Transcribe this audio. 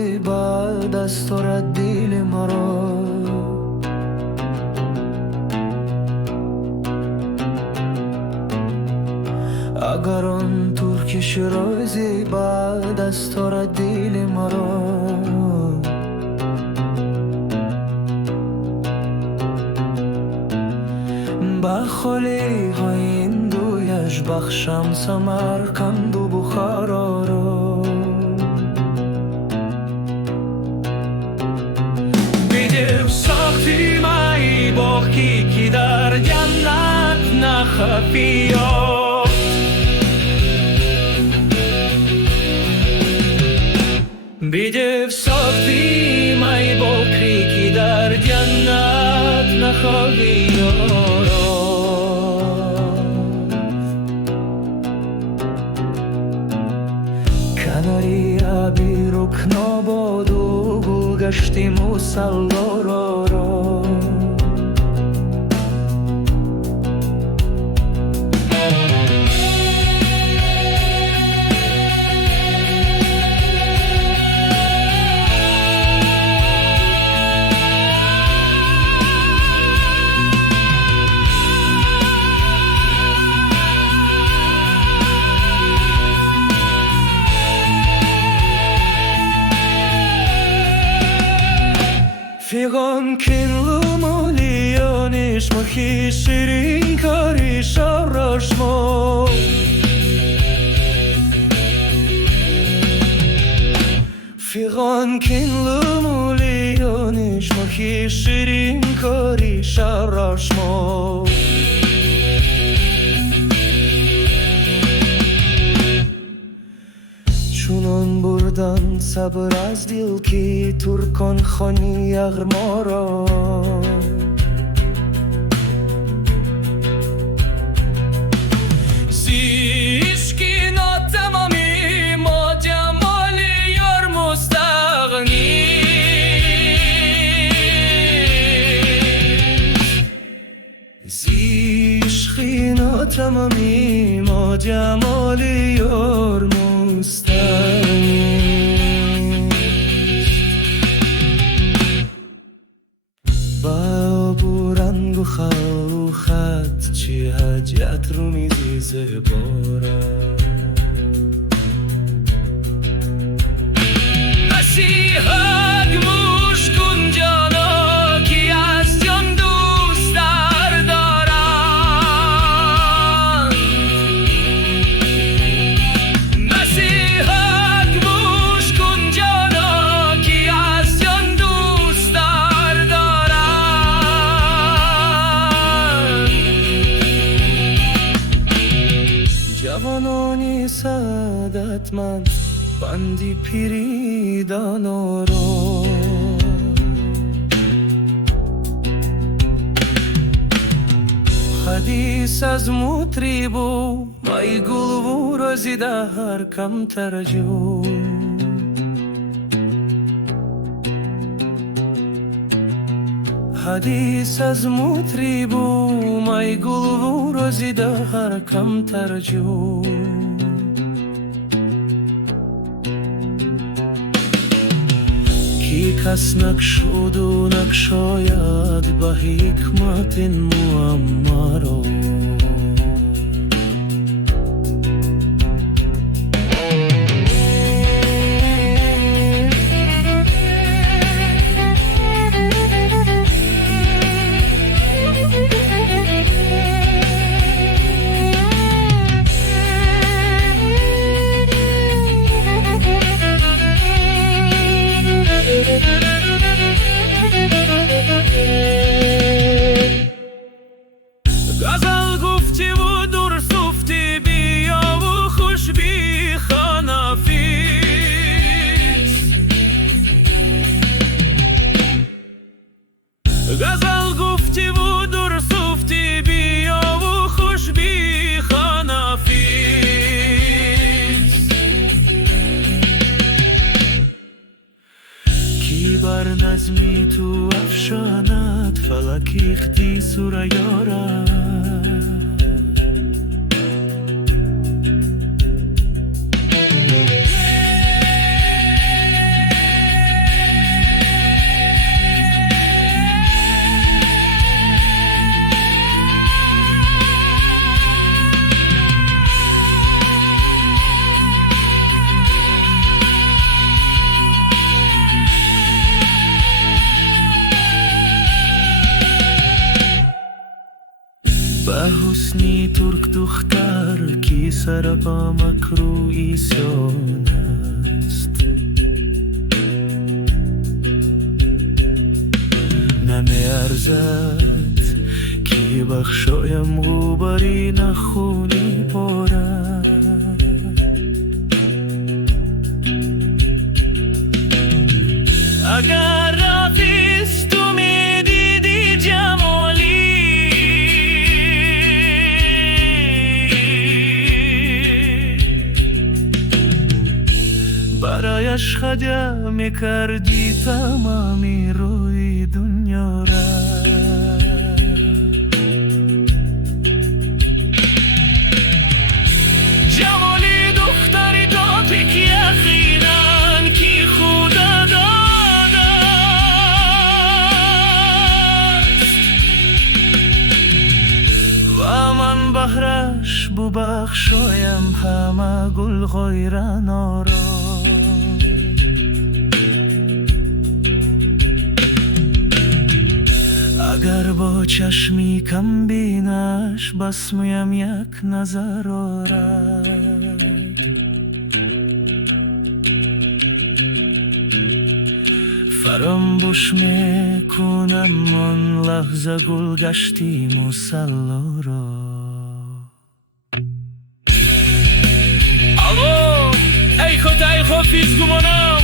روزی بعد از تو رد دیل مرا اگر آن ترکش روزی بعد از تو رد دیل مرا با خالی های هندویش بخشم سمرقند و بخارا را بیدیم ساختیم ای باقی که در جنت نخفی بیدیم ساختیم ای باقی که در جنت نخفی کناری آبی رکن آباد و گل گشتی مسلا را فیغان کنلو مولیانش مخی شیرین کاری شارشمو فیغان کنلو مولیانش مخی شیرین کاری شارشمو چونان بردن صبر از دل که ترکان خانی اغرما را زیش که ناتمامی ما جمالی یار مستغنی زیش که ناتمامی ما جمالی یار با بورنگ و خط چی حاجت رو میزیزه بارا مسیحا گموش کن جانا کی از جان دوست دارن مسیحا گموش کن جانا کی از جان دوست دارن جوانانی سعادت من بندی پیری دانا را حدیث از مطرب و مای گل و رازیده هر کم ترجو حدیث از مطرب و مای گل و رازیده هر کم ترجو کی کس نکشود و نکشاید به حکمت معما را غزل گفتی و درست گفتی بیا و خوش بی خانفیس غزل گفتی و درست گفتی بیا و خوش بی خانفیس کی بر نظمی تو افشاند فلک اختی سوریارا حسنی ترک دختر کی سر پا مکروی سون است نمی ارزد کی بخشایم غوبری نخونی پارد اگر رفیست تو می دیدی جمالی برایش خدمه می کردی تمامی روی دنیا را جمالی دختری تاپیک یقینن کی خدا داده و من بهرش ببخشایم همه گل غیرنا را اگر با چشمی کم بینش بس میم یک نظر آرد فراموش میکنم آن لحظه گل گشتی مسلا را الو ای خود ای حافظ گمانم